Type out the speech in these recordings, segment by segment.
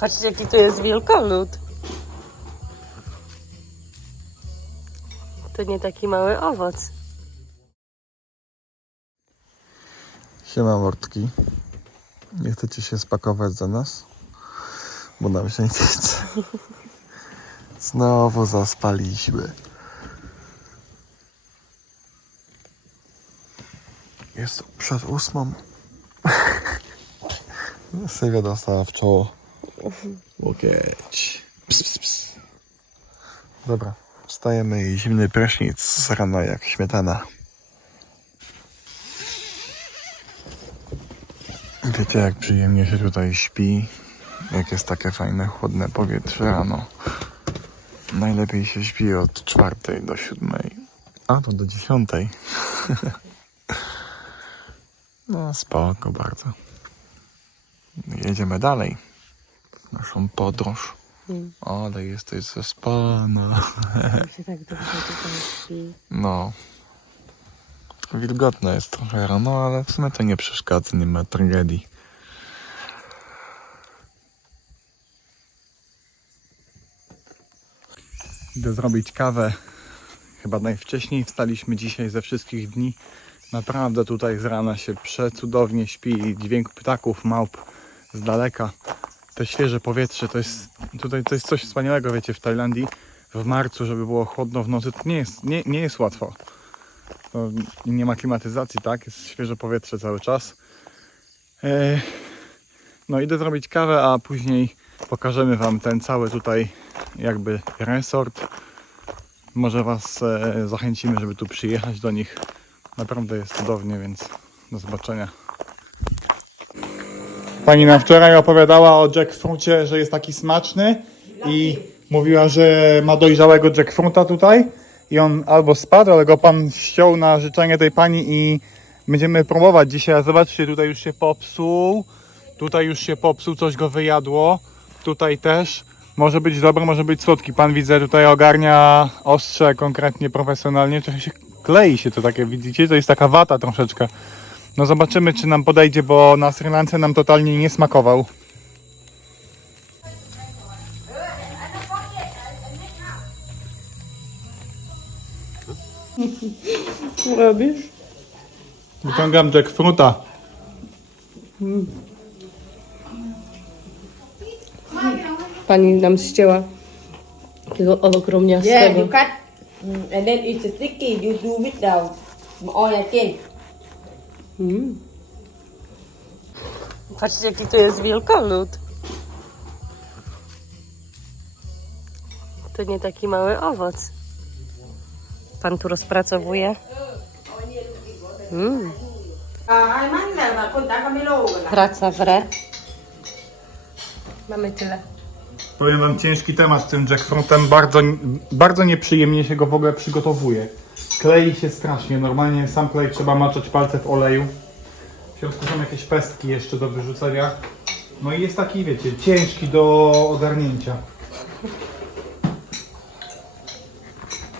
Patrzcie, jaki to jest wielkolud. To nie taki mały owoc. Siema mordki. Nie chcecie się spakować za nas? Bo nam się nie chce. Znowu zaspaliśmy. Jest przed ósmą. Sylwia dostała w czoło. Łokieć. Ps, ps, ps. Dobra. Wstajemy i zimny prysznic z rana jak śmietana. Wiecie jak przyjemnie się tutaj śpi, jak jest takie fajne, chłodne powietrze rano. Najlepiej się śpi od czwartej do siódmej, a to do dziesiątej. no spoko bardzo. Jedziemy dalej. Naszą podróż. Mm. Ale jesteś zaspana. się tak dobrze tutaj śpi. No. Wilgotne jest trochę rano, ale w sumie to nie przeszkadza, nie ma tragedii. Idę zrobić kawę. Chyba najwcześniej wstaliśmy dzisiaj ze wszystkich dni. Naprawdę tutaj z rana się przecudownie śpi. Dźwięk ptaków, małp z daleka. To świeże powietrze to jest tutaj to jest coś wspaniałego, wiecie, w Tajlandii w marcu, żeby było chłodno w nocy, to nie jest, nie, nie jest łatwo. To nie ma klimatyzacji, tak? Jest świeże powietrze cały czas. E, No idę zrobić kawę, a później pokażemy Wam ten cały tutaj jakby resort. Może Was e, zachęcimy, żeby tu przyjechać do nich. Naprawdę jest cudownie, więc do zobaczenia. Pani nam wczoraj opowiadała o jackfrucie, że jest taki smaczny i mówiła, że ma dojrzałego jackfruta tutaj i on albo spadł, ale go pan ściął na życzenie tej pani i będziemy próbować dzisiaj. Zobaczcie, tutaj już się popsuł, tutaj już się popsuł, coś go wyjadło, tutaj też. Może być dobry, może być słodki. Pan widzę tutaj ogarnia ostrze konkretnie, profesjonalnie. Trochę się klei się to takie, widzicie? To jest taka wata troszeczkę. No zobaczymy, czy nam podejdzie, bo na Sri Lance nam totalnie nie smakował. Co robisz? Wyciągam jackfruta. Pani nam ścięła tego Yeah, ogromniastego. you cut mm, and then it's sticky. You do with the oil again. Mm. Patrzcie, jaki to jest wielkolud. To nie taki mały owoc. Pan tu rozpracowuje. Mm. Praca w re. Mamy tyle. Powiem wam ciężki temat z tym jackfruitem. Bardzo, bardzo nieprzyjemnie się go w ogóle przygotowuje. Klei się strasznie. Normalnie sam klej trzeba maczać palce w oleju. W środku są jakieś pestki jeszcze do wyrzucenia. No i jest taki, wiecie, ciężki do ogarnięcia.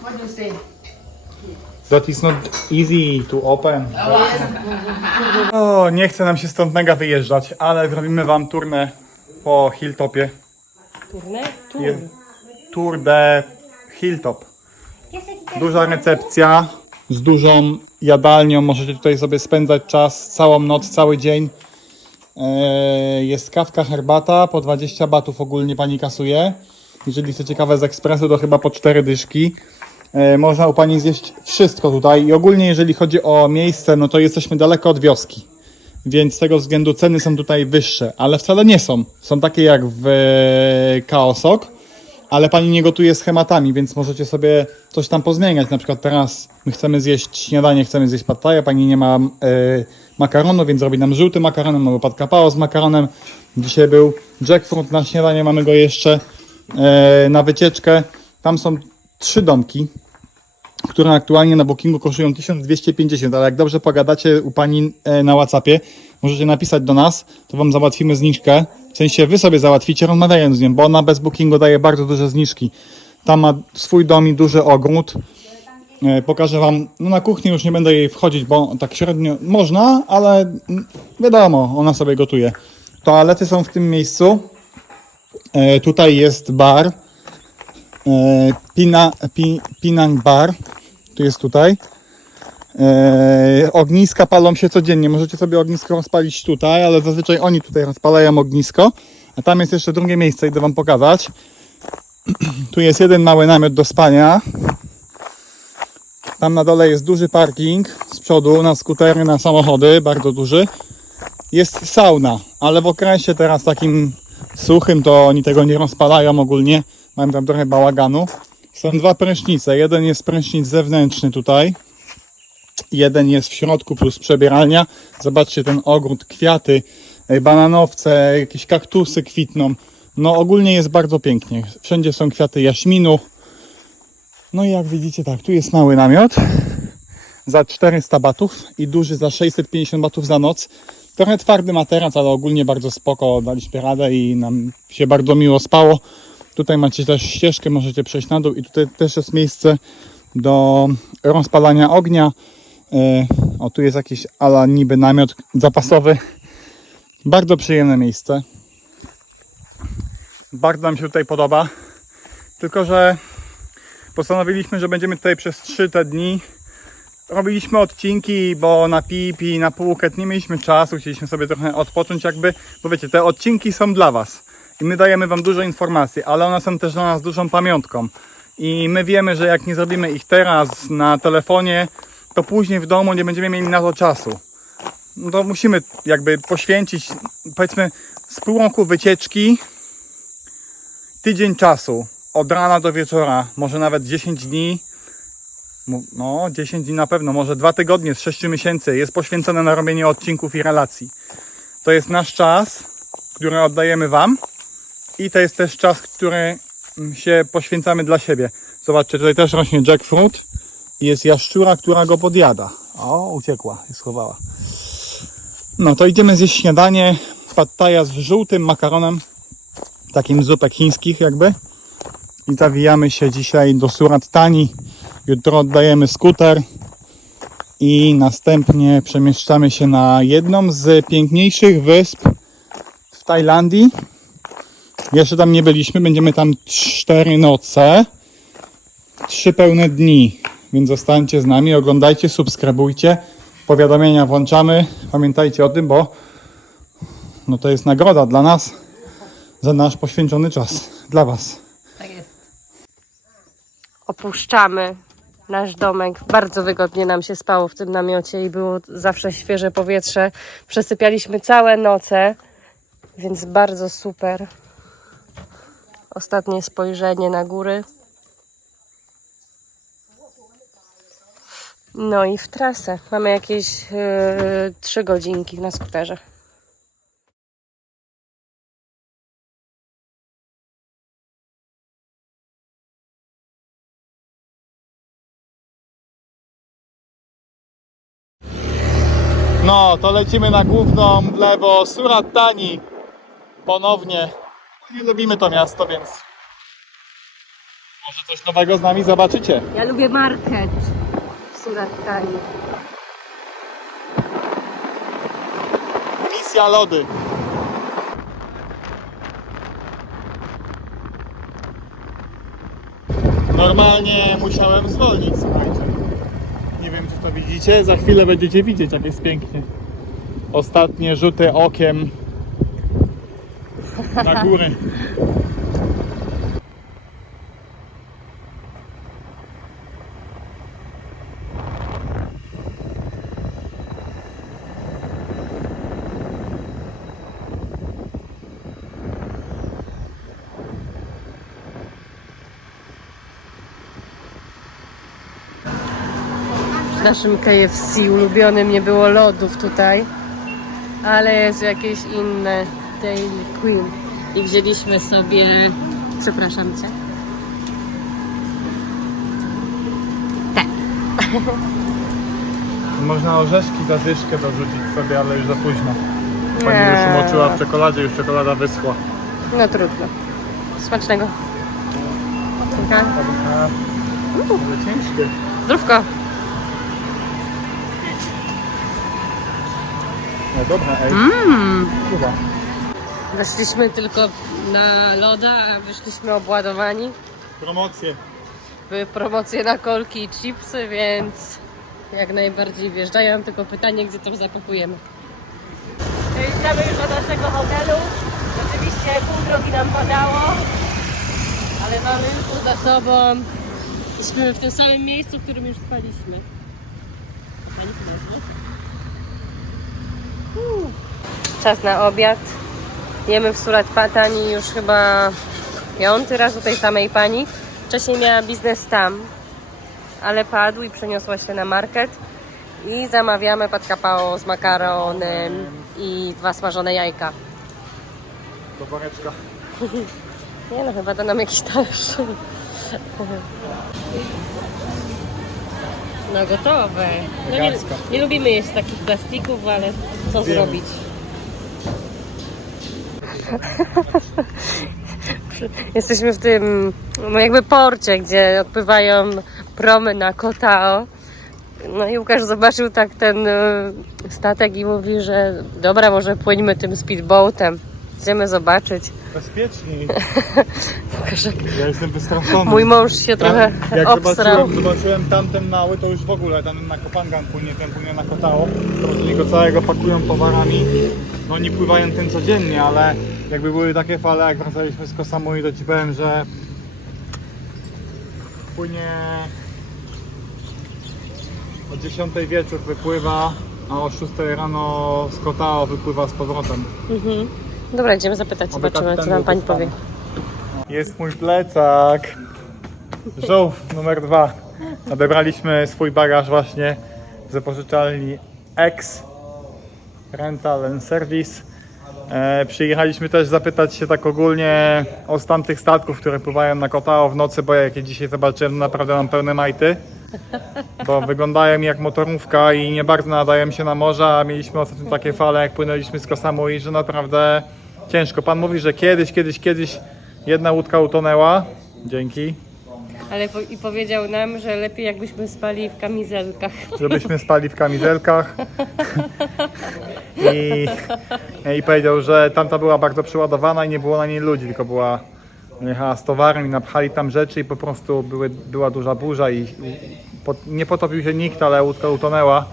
What you say? That is not easy to open. O, nie chce nam się stąd mega wyjeżdżać, ale zrobimy wam turnę po Hilltopie. Turne? Je- Tour de Hilltop. Duża recepcja z dużą jadalnią. Możecie tutaj sobie spędzać czas całą noc, cały dzień. Eee, Jest kawka, herbata, po 20 batów ogólnie pani kasuje. Jeżeli chcecie kawę z ekspresu, to chyba po 4 dyszki. E, Można u pani zjeść wszystko tutaj. I ogólnie, jeżeli chodzi o miejsce, no to jesteśmy daleko od wioski. Więc z tego względu ceny są tutaj wyższe, ale wcale nie są. Są takie jak w e, Kaosok, ale pani nie gotuje schematami, więc możecie sobie coś tam pozmieniać. Na przykład teraz my chcemy zjeść śniadanie, chcemy zjeść pad pani nie ma e, makaronu, więc robi nam żółty makaron, mamy pad z makaronem. Dzisiaj był jackfruit na śniadanie, mamy go jeszcze e, na wycieczkę. Tam są trzy domki, które aktualnie na Bookingu kosztują 1250, ale jak dobrze pogadacie u pani e, na Whatsappie, możecie napisać do nas, to wam załatwimy zniżkę. W sensie wy sobie załatwicie rozmawiając z nią, bo ona bez Bookingu daje bardzo duże zniżki. Tam ma swój dom i duży ogród. E, Pokażę wam, no na kuchni już nie będę jej wchodzić, bo tak średnio można, ale wiadomo, ona sobie gotuje. Toalety są w tym miejscu. E, tutaj jest bar. E, Pina, pi, Pinang Bar. Tu jest tutaj. E, ogniska palą się codziennie. Możecie sobie ognisko rozpalić tutaj, ale zazwyczaj oni tutaj rozpalają ognisko. A tam jest jeszcze drugie miejsce, idę Wam pokazać. Tu jest jeden mały namiot do spania. Tam na dole jest duży parking z przodu na skutery, na samochody, bardzo duży. Jest sauna, ale w okresie teraz takim suchym to oni tego nie rozpalają ogólnie. Mam tam trochę bałaganu. Są dwa prysznice. Jeden jest prysznic zewnętrzny tutaj. Jeden jest w środku plus przebieralnia. Zobaczcie ten ogród, kwiaty, e, bananowce, jakieś kaktusy kwitną. No ogólnie jest bardzo pięknie. Wszędzie są kwiaty jaśminu. No i jak widzicie tak, tu jest mały namiot za 400 batów i duży za 650 batów za noc. Trochę twardy materac, ale ogólnie bardzo spoko, daliśmy radę i nam się bardzo miło spało. Tutaj macie też ścieżkę, możecie przejść na dół i tutaj też jest miejsce do rozpalania ognia. E, O, tu jest jakiś ala niby namiot zapasowy. Bardzo przyjemne miejsce. Bardzo nam się tutaj podoba. Tylko, że postanowiliśmy, że będziemy tutaj przez 3 te dni. Robiliśmy odcinki, bo na PIP i na półket nie mieliśmy czasu, chcieliśmy sobie trochę odpocząć jakby, bo wiecie, te odcinki są dla Was i my dajemy Wam dużo informacji, ale one są też dla nas dużą pamiątką i my wiemy, że jak nie zrobimy ich teraz na telefonie, to później w domu nie będziemy mieli na to czasu. No to musimy jakby poświęcić, powiedzmy, z pół roku wycieczki tydzień czasu, od rana do wieczora, może nawet 10 dni, no 10 dni na pewno, może dwa tygodnie z 6 miesięcy jest poświęcone na robienie odcinków i relacji. To jest nasz czas, który oddajemy Wam i to jest też czas, który się poświęcamy dla siebie. Zobaczcie, tutaj też rośnie jackfruit i jest jaszczura, która go podjada. O, uciekła, schowała. No to idziemy zjeść śniadanie. Pattaja z żółtym makaronem, takim zupek chińskich jakby. I zawijamy się dzisiaj do Surat Tani. Jutro oddajemy skuter i następnie przemieszczamy się na jedną z piękniejszych wysp w Tajlandii. Jeszcze tam nie byliśmy, będziemy tam 4 noce, 3 pełne dni, więc zostańcie z nami, oglądajcie, subskrybujcie, powiadomienia włączamy. Pamiętajcie o tym, bo no to jest nagroda dla nas za nasz poświęcony czas. Dla Was. Tak jest. Opuszczamy nasz domek. Bardzo wygodnie nam się spało w tym namiocie i było zawsze świeże powietrze. Przesypialiśmy całe noce, więc bardzo super. Ostatnie spojrzenie na góry. No i w trasę. Mamy jakieś yy, 3 godzinki na skuterze. No, to lecimy na główną w lewo Surat Thani. Ponownie. Nie lubimy to miasto, więc może coś nowego z nami zobaczycie. Ja lubię market Surat Thani. Misja lody. Normalnie musiałem zwolnić, słuchajcie. Nie wiem, czy to widzicie. Za chwilę będziecie widzieć, jak jest pięknie. Ostatnie rzuty okiem na góry. W naszym KFC ulubionym nie było lodów tutaj, ale jest jakieś inne Daily Queen. I wzięliśmy sobie, przepraszam cię. Można orzeszki za dyszkę dorzucić sobie, ale już za późno. Pani Nie. już umoczyła w czekoladzie, już czekolada wyschła. No trudno. Smacznego. Dziękuję. Ale ciężkie. Zdrówko. No dobra, ej. Mmm. Chyba. Weszliśmy tylko na loda, a wyszliśmy obładowani. Promocje. Były promocje na kolki i chipsy, więc jak najbardziej wjeżdżają. Tylko pytanie, gdzie to zapakujemy. Wjeżdżamy już do naszego hotelu. Oczywiście pół drogi nam padało, ale mamy już tu za sobą. Jesteśmy w tym samym miejscu, w którym już spaliśmy. Pani pomysł? Czas na obiad. Jemy w Surat Patani już chyba piąty raz u tej samej pani. Wcześniej miała biznes tam, ale padł i przeniosła się na market. I zamawiamy patkapao z makaronem i dwa smażone jajka. Do woreczka. Nie no, chyba da nam jakiś talerz. No gotowe. No nie, Elegancko. nie lubimy jeść takich plastików, ale co Wiemy. zrobić? Jesteśmy w tym no jakby porcie, gdzie odpływają promy na Kotao. No i Łukasz zobaczył tak ten e, statek i mówi, że dobra, może płyńmy tym speedboatem. Idziemy zobaczyć. Bezpieczniej. Jak Ja jestem wystraszony. Mój mąż się trochę Tam, jak obstrał. zobaczyłem, zobaczyłem tamten mały, to już w ogóle ten na Kopangan płynie, ten płynie na Kotao. Do niego całego pakują towarami. No nie pływają tym codziennie, ale jakby były takie fale, jak wracaliśmy z Kosamui, to ci powiem, że płynie o 10 wieczór wypływa, a o 6 rano z Kotao wypływa z powrotem. Dobra, idziemy zapytać, zobaczymy, co nam pani powie. Jest mój plecak. Żołd numer dwa. Odebraliśmy swój bagaż właśnie z wypożyczalni X Rental and Service. E, przyjechaliśmy też zapytać się tak ogólnie o stan tych statków, które pływają na Kotao w nocy, bo jak je dzisiaj zobaczyłem, naprawdę mam pełne majty. Bo wyglądają jak motorówka i nie bardzo nadają się na morze, a mieliśmy ostatnio takie fale, jak płynęliśmy z Kosamui, że naprawdę ciężko. Pan mówi, że kiedyś, kiedyś, kiedyś jedna łódka utonęła. Dzięki. Ale po, i powiedział nam, że lepiej jakbyśmy spali w kamizelkach. żebyśmy spali w kamizelkach. I, I powiedział, że tamta była bardzo przeładowana i nie było na niej ludzi, tylko była jechała z towarem i napchali tam rzeczy i po prostu były, była duża burza i, nie potopił się nikt, ale łódka utonęła.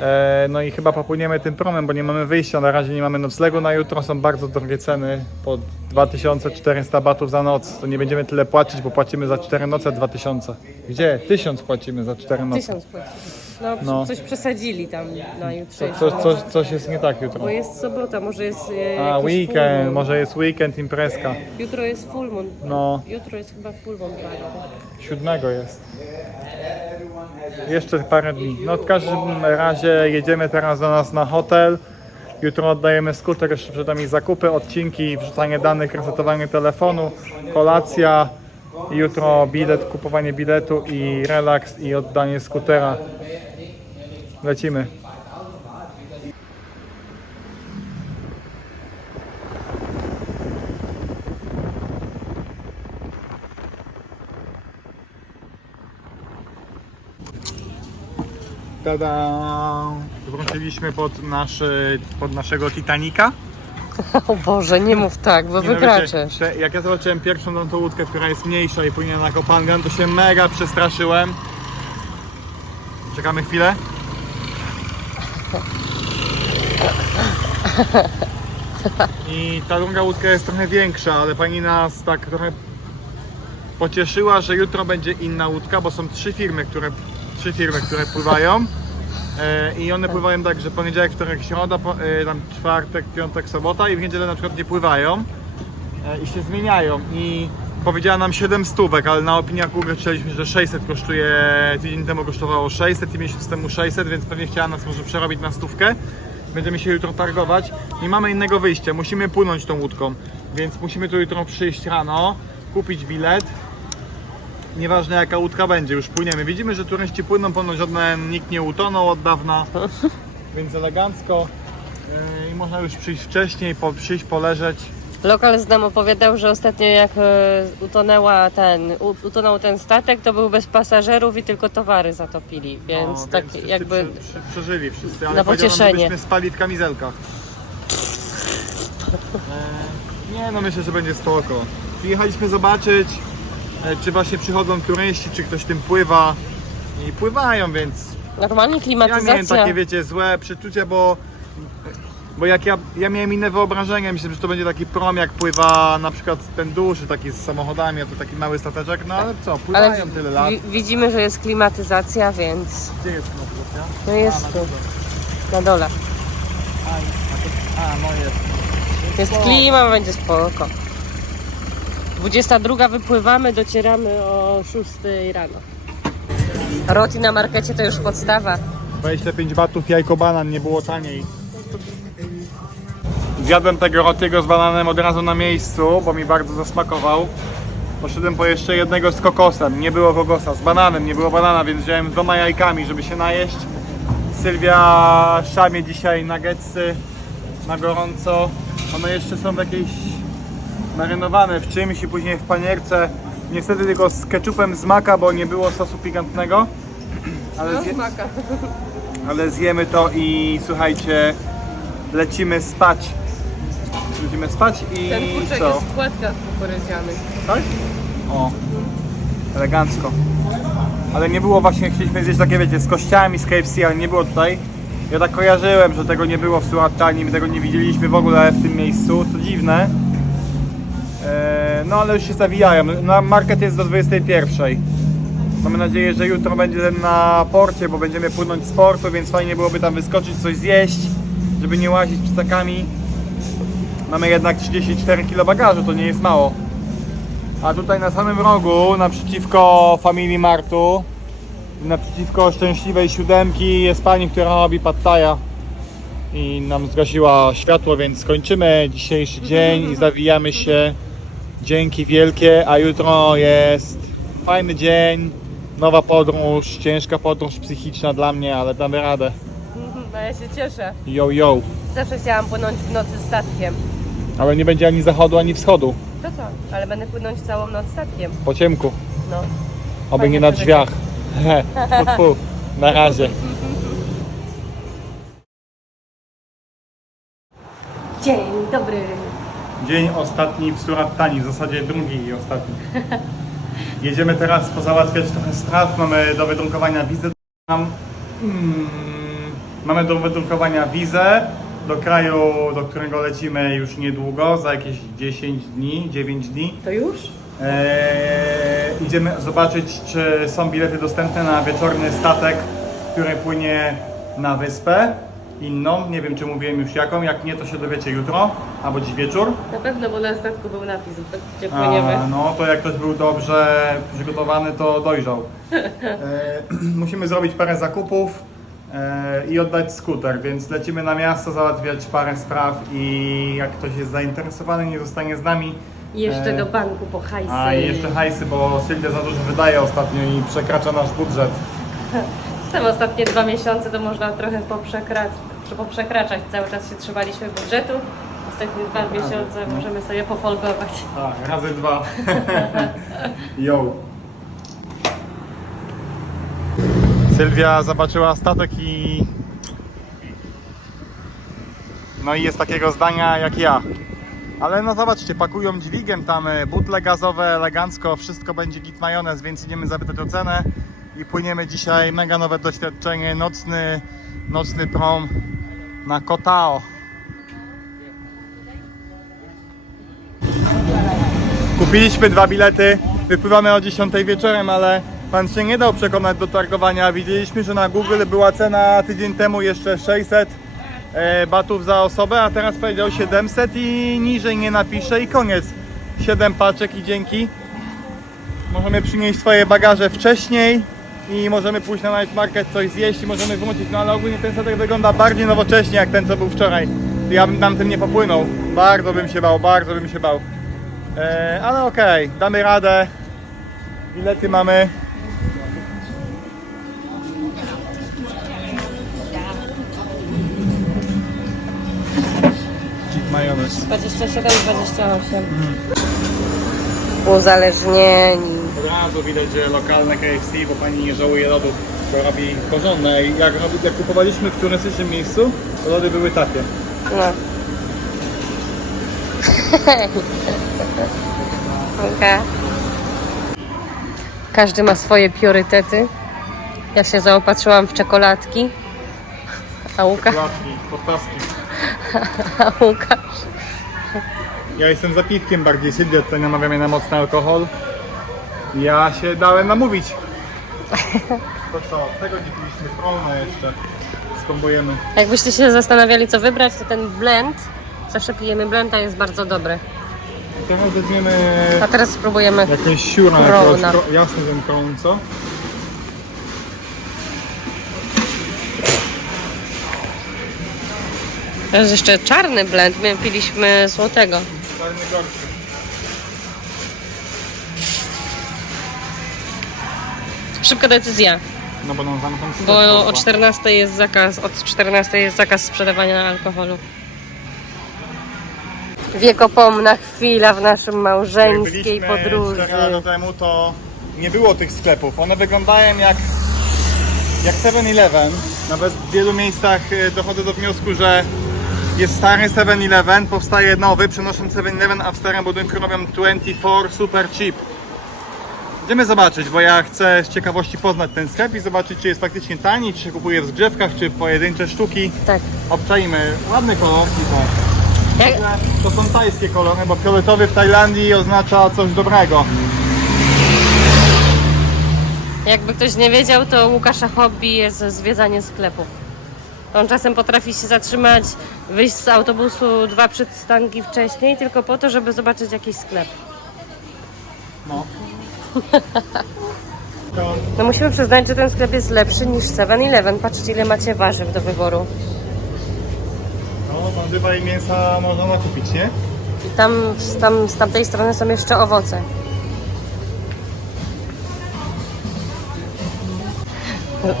E, no i chyba popłyniemy tym promem, bo nie mamy wyjścia, na razie nie mamy noclegu na jutro, są bardzo drogie ceny, po 2400 batów za noc, to nie będziemy tyle płacić, bo płacimy za 4 noce 2000. Gdzie? 1000 płacimy za 4 noce. Płacili. No, No. coś przesadzili tam na Co, jutrzejszą. coś, jest nie tak jutro. Bo jest sobota, może jest e, A, jakiś full weekend, moon. może jest weekend, imprezka. Jutro jest full moon. No, Jutro jest chyba full moon. prawie. siódmego jest. Jeszcze parę dni. No w każdym razie jedziemy teraz do nas na hotel. Jutro oddajemy skuter, jeszcze przed nami zakupy, odcinki, wrzucanie danych, resetowanie telefonu, kolacja. Jutro bilet, kupowanie biletu i relaks i oddanie skutera. Lecimy. Tada! Wróciliśmy pod, nasz, pod naszego Titanica. O Boże, nie mów tak, bo Nie no, wykraczesz. wiecie, te- Jak ja zobaczyłem pierwszą tą, tą łódkę, która jest mniejsza i płynie na Kopangan, to się mega przestraszyłem. Czekamy chwilę. I ta druga łódka jest trochę większa, ale pani nas tak trochę pocieszyła, że jutro będzie inna łódka, bo są trzy firmy, które, trzy firmy, które pływają. E, I one pływają tak, że poniedziałek, wtorek, środa, po, e, tam czwartek, piątek, sobota i w niedzielę na przykład nie pływają e, i się zmieniają. I powiedziała nam 7 stówek, ale na opiniach Google czytaliśmy, że 600 kosztuje, tydzień temu kosztowało 600 i miesiąc temu 600, więc pewnie chciała nas może przerobić na stówkę. Będziemy się jutro targować. Nie mamy innego wyjścia, musimy płynąć tą łódką, więc musimy tu jutro przyjść rano, kupić bilet. Nieważne jaka łódka będzie, już płyniemy. Widzimy, że turyści płyną, ponoć żaden nikt nie utonął od dawna, więc elegancko. Yy, I można już przyjść wcześniej, po, przyjść, poleżeć. Lokal z nam opowiadał, że ostatnio jak e, utonęła ten, utonął ten statek, to był bez pasażerów i tylko towary zatopili, więc No, tak wszyscy jakby... Przy, przy, przeżyli wszyscy, ale na nam, pocieszenie. żebyśmy spali w kamizelkach. E, nie, no myślę, że będzie spoko. Przyjechaliśmy zobaczyć, e, czy właśnie przychodzą turyści, czy ktoś tym pływa. I pływają, więc Normalnie ja klimatyzacja. miałem takie, wiecie, złe przeczucia, bo, bo jak ja, ja miałem inne wyobrażenie, myślałem, że to będzie taki prom, jak pływa na przykład ten duży, taki z samochodami, a to taki mały stateczek, no ale co, pływają Ale tyle lat. wi- widzimy, że jest klimatyzacja, więc Gdzie jest knopka? no jest tu, na dole. A, a, to, a, no jest. Jest klima, będzie spoko. 22 wypływamy, docieramy o 6 rano. Roti na markecie to już podstawa. 25 batów jajko banan, nie było taniej. Zjadłem tego rotiego z bananem od razu na miejscu, bo mi bardzo zasmakował. Poszedłem po jeszcze jednego z kokosem, nie było kokosa, z bananem, nie było banana, więc wziąłem z dwoma jajkami, żeby się najeść. Sylwia szamie dzisiaj nuggetsy na gorąco. One jeszcze są w jakiejś marynowane w czymś i później w panierce. Niestety tylko z ketchupem z maka, bo nie było sosu pikantnego. Ale zje... Ale zjemy to i słuchajcie, lecimy spać. Lecimy spać i co? w płatkach kukurydzianych. Tak? O, elegancko. Ale nie było właśnie, chcieliśmy zjeść takie wiecie, z kościami z KFC, ale nie było tutaj. Ja tak kojarzyłem, że tego nie było w Suratani, my tego nie widzieliśmy w ogóle w tym miejscu, co dziwne. Eee, no ale już się zawijają. Na market jest do 21. Mamy nadzieję, że jutro będzie ten na porcie, bo będziemy płynąć z portu, więc fajnie byłoby tam wyskoczyć, coś zjeść, żeby nie łazić ptakami. Mamy jednak 34 kg bagażu, to nie jest mało. A tutaj na samym rogu, naprzeciwko Family Martu, naprzeciwko Szczęśliwej Siódemki jest pani, która robi pattaja i nam zgasiła światło, więc kończymy dzisiejszy dzień i zawijamy się. Dzięki wielkie, a jutro jest fajny dzień, nowa podróż, ciężka podróż psychiczna dla mnie, ale damy radę. No ja się cieszę. Yo, yo. Zawsze chciałam płynąć w nocy statkiem. Ale nie będzie ani zachodu, ani wschodu. To co? Ale będę płynąć całą noc statkiem. Po ciemku. No. Oby nie na drzwiach. He, fu, fu. Na razie. Dzień dobry. Dzień ostatni w Surattani, w zasadzie drugi i ostatni. Jedziemy teraz pozałatwiać trochę spraw. Mamy do wydrukowania wizę. Mm, mamy do wydrukowania wizę do kraju, do którego lecimy już niedługo, za jakieś 10 dni, 9 dni. To już? Eee, idziemy zobaczyć, czy są bilety dostępne na wieczorny statek, który płynie na wyspę inną. Nie wiem, czy mówiłem już jaką. Jak nie, to się dowiecie jutro albo dziś wieczór. Na pewno, bo na statku był napis, gdzie płyniemy. A, no to jak ktoś był dobrze przygotowany, to dojrzał. E, musimy zrobić parę zakupów i oddać skuter, więc lecimy na miasto załatwiać parę spraw i jak ktoś jest zainteresowany, nie zostanie z nami. I jeszcze e, do banku po hajsy. A i jeszcze hajsy, bo Sylwia za dużo wydaje ostatnio i przekracza nasz budżet. Te ostatnie dwa miesiące to można trochę poprzekrac- poprzekraczać. Cały czas się trzymaliśmy budżetu. Ostatnie dwa miesiące no. możemy sobie pofolgować. Tak, razy dwa. Yo. Sylwia zobaczyła statek i... No i jest takiego zdania jak ja. Ale no zobaczcie, pakują dźwigiem tam e, butle gazowe, elegancko, wszystko będzie git majonez, więc idziemy zapytać o cenę i płyniemy dzisiaj mega nowe doświadczenie, nocny, nocny prom na Kotao. Kupiliśmy dwa bilety, wypływamy o 10 wieczorem, ale pan się nie dał przekonać do targowania. Widzieliśmy, że na Google była cena tydzień temu jeszcze 600 e, batów za osobę, a teraz powiedział 700 i niżej nie napisze i koniec. 7 paczek i dzięki. Możemy przynieść swoje bagaże wcześniej i możemy pójść na night market, coś zjeść i możemy wrócić. No ale ogólnie ten statek wygląda bardziej nowocześnie jak ten, co był wczoraj. Ja bym tam tym nie popłynął. Bardzo bym się bał, bardzo bym się bał. E, ale okej, damy radę. Bilety mamy. Majonez. 27, 28. Uzależnieni. Od razu widać, że lokalne KFC, bo pani nie żałuje lodów, bo robi porządne. I jak, robi, jak kupowaliśmy w turystycznym miejscu, to lody były takie. No. Okay. Każdy ma swoje priorytety. Ja się zaopatrzyłam w czekoladki. A Łukasz? Klatki, podpaski. Łukasz? Ja jestem za piwkiem bardziej, Sylwia tutaj namawia mnie na mocny alkohol. Ja się dałem namówić. To co, tego nie piliśmy, wolno jeszcze. Skombujemy. Jakbyście się zastanawiali, co wybrać, to ten blend, zawsze pijemy blenda, jest bardzo dobry. Teraz weźmiemy A teraz spróbujemy. jakąś siurę, Krona. jakąś kro... jasny ten kron, co? Jest jeszcze czarny blend, my piliśmy złotego. Czarny gorszy. Szybka decyzja, No bo nam bo o 14 jest zakaz, od 14 jest zakaz sprzedawania alkoholu. Wiekopomna chwila w naszym małżeńskiej podróży. 4 lata temu, to nie było tych sklepów. One wyglądają jak, jak 7-Eleven. Nawet w wielu miejscach e, dochodzę do wniosku, że jest stary 7-Eleven, powstaje nowy, przenoszą 7-Eleven, a w starym budynku robią 24 Super Cheap. Idziemy zobaczyć, bo ja chcę z ciekawości poznać ten sklep i zobaczyć, czy jest faktycznie tani, czy się kupuje w zgrzewkach, czy pojedyncze sztuki. Tak. Obczajmy. Ładny kolor. Jak, To są tajskie kolory, bo fioletowy w Tajlandii oznacza coś dobrego. jakby ktoś nie wiedział, to Łukasza hobby jest zwiedzanie sklepów. On czasem potrafi się zatrzymać, wyjść z autobusu dwa przystanki wcześniej, tylko po to, żeby zobaczyć jakiś sklep. No. No musimy przyznać, że ten sklep jest lepszy niż 7-Eleven. Patrzcie ile macie warzyw do wyboru. no, warzywa i mięsa można nakupić, nie? I tam, z- tam z tamtej strony są jeszcze owoce. No.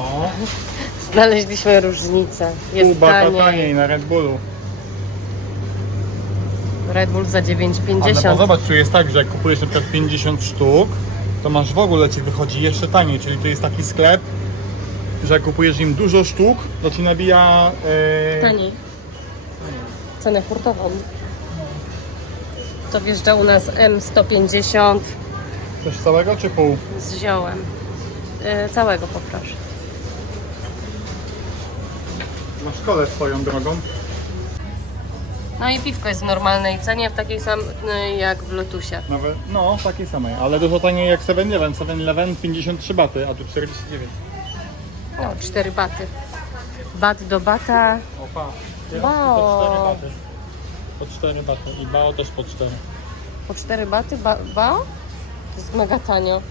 Znaleźliśmy różnicę. Jest Kuba taniej. taniej na Red Bullu. Red Bull za Ale 9,50. zobacz, tu jest tak, że jak kupujesz na przykład 50 sztuk, to masz w ogóle ci wychodzi jeszcze taniej, czyli to jest taki sklep, że jak kupujesz im dużo sztuk, to ci nabija... E, Taniej. Cenę hurtową. To wjeżdża u nas M150 coś całego czy pół? z ziołem. E, całego poproszę. Na szkole swoją drogą. No i piwko jest w normalnej cenie, w takiej samej jak w Lotusie. Nawet, no, takiej samej, ale dużo taniej jak 7-Eleven. 7-Eleven 53 baty, a tu 49. No, 4 baty. Bat do bata. Opa. Bao. Po 4 baty. Po 4 baty. I bao też po 4. Po 4 baty? Ba, ba? To jest mega tanio.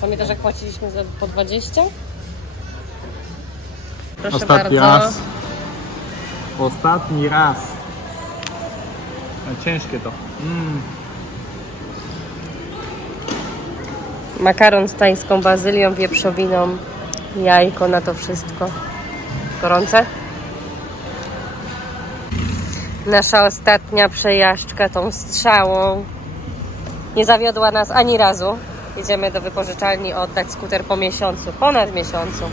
Pamiętasz jak płaciliśmy za po 20? Proszę Ostatni bardzo. raz. Ostatni raz. Ciężkie to. Mm. Makaron z tajską bazylią, wieprzowiną, jajko na to wszystko. Gorące? Nasza ostatnia przejażdżka tą strzałą nie zawiodła nas ani razu. Idziemy do wypożyczalni oddać skuter po miesiącu, ponad miesiącu.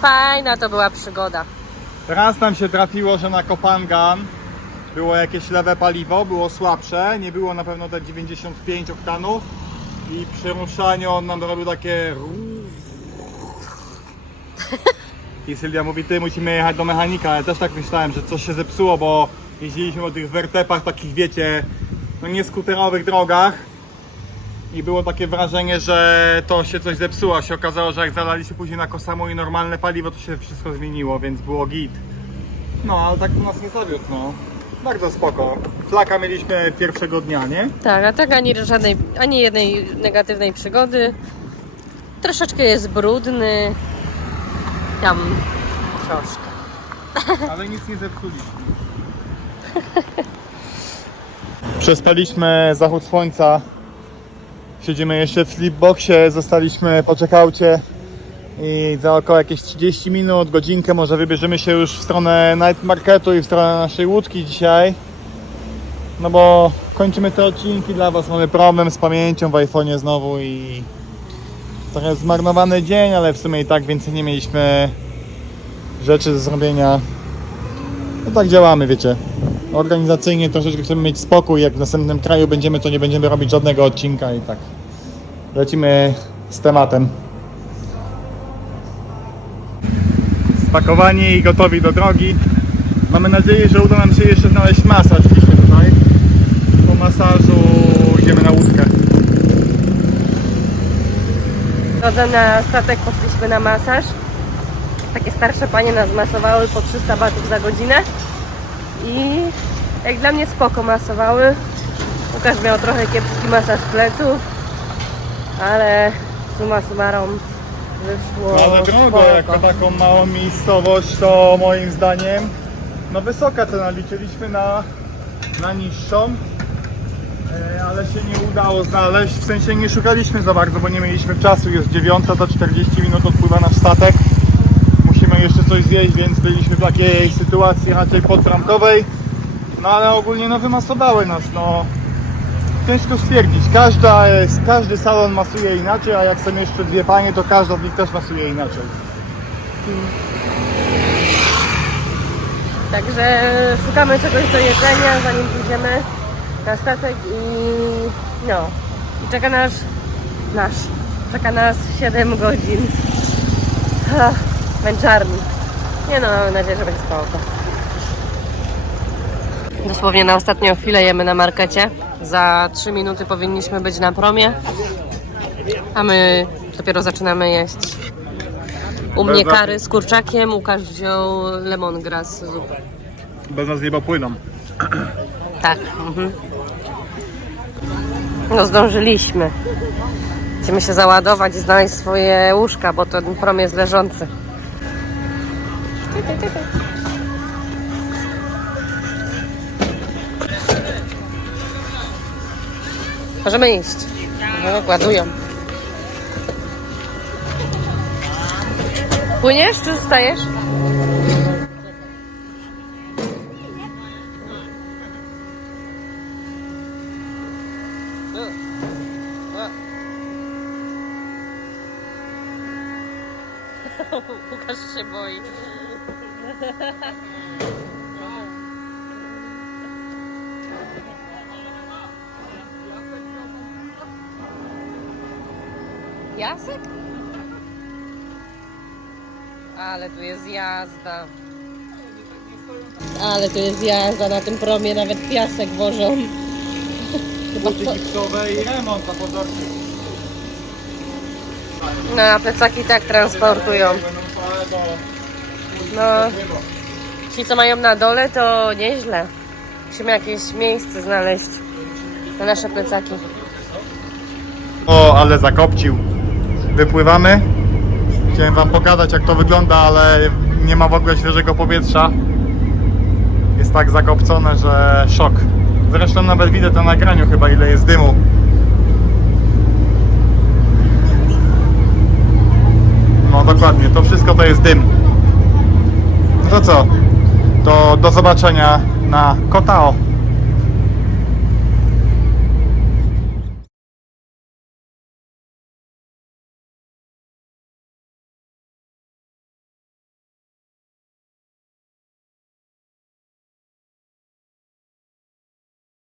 Fajna to była przygoda. Raz nam się trafiło, że na Kopangan było jakieś lewe paliwo, było słabsze, nie było na pewno te 95 oktanów i przy ruszaniu on nam robił takie i Sylwia mówi, ty musimy jechać do mechanika, ja też tak myślałem, że coś się zepsuło, bo jeździliśmy po tych wertepach takich, wiecie, no nie skuterowych drogach i było takie wrażenie, że to się coś zepsuło. A się okazało, że jak zalaliśmy później na Kosamu i normalne paliwo, to się wszystko zmieniło, więc było git. No, ale tak nas nie zawiódł, no. Bardzo spoko. Flaka mieliśmy pierwszego dnia, nie? Tak, a tak ani żadnej, ani jednej negatywnej przygody. Troszeczkę jest brudny. Tam troszkę. Ale nic nie zepsuliśmy. Przespaliśmy zachód słońca. Siedzimy jeszcze w sleepboxie, zostaliśmy po checkoucie i za około jakieś 30 minut, godzinkę może wybierzemy się już w stronę night marketu i w stronę naszej łódki dzisiaj. No bo kończymy te odcinki dla Was, mamy problem z pamięcią w iPhone'ie znowu i trochę zmarnowany dzień, ale w sumie i tak więcej nie mieliśmy rzeczy do zrobienia. No tak działamy, wiecie. Organizacyjnie troszeczkę chcemy mieć spokój. Jak w następnym kraju będziemy, to nie będziemy robić żadnego odcinka i tak lecimy z tematem. Spakowani i gotowi do drogi. Mamy nadzieję, że uda nam się jeszcze znaleźć masaż dzisiaj tutaj. Po masażu idziemy na łódkę. Drodze na statek poszliśmy na masaż. Takie starsze panie nas masowały po 300 batów za godzinę. I jak dla mnie spoko masowały. Łukasz miał trochę kiepski masaż pleców, ale summa summarum wyszło Ale drogo, spoko. jako taką małą miejscowość, to moim zdaniem no wysoka cena. Liczyliśmy na, na niższą, e, ale się nie udało znaleźć. W sensie nie szukaliśmy za bardzo, bo nie mieliśmy czasu. Jest 9, to 40 minut odpływa nasz statek. Coś zjeść, więc byliśmy w takiej sytuacji raczej podbramkowej. No ale ogólnie no wymasowały nas, no ciężko stwierdzić. Każda każdy salon masuje inaczej, a jak są jeszcze dwie panie, to każda z nich też masuje inaczej. Także szukamy czegoś do jedzenia, zanim pójdziemy na statek i no. I czeka nas nasz. Czeka nas 7 godzin męczarni. Nie no, mamy nadzieję, że będzie spoko. Dosłownie na ostatnią chwilę jemy na markecie. Za 3 minuty powinniśmy być na promie. A my dopiero zaczynamy jeść. U mnie Bez kary z kurczakiem, Łukasz wziął lemongrass zupę. Bez nas nie płyną. Tak. Mhm. No zdążyliśmy. Chcemy się załadować i znaleźć swoje łóżka, bo ten prom jest leżący. Możemy iść. No, ładują. Płyniesz czy zostajesz? Łukasz się boi. Jasek? Ale tu jest jazda. Ale tu jest jazda, na tym promie nawet piasek wożą. Buty gipsowe i remont na. No, a plecaki tak transportują. No, ci co mają na dole to nieźle. Musimy jakieś miejsce znaleźć na nasze plecaki. O, ale zakopcił. Wypływamy. Chciałem wam pokazać jak to wygląda, ale nie ma w ogóle świeżego powietrza. Jest tak zakopcone, że szok. Zresztą nawet widać na nagraniu chyba ile jest dymu. No dokładnie, to wszystko to jest dym. No to co? To do zobaczenia na Kotao.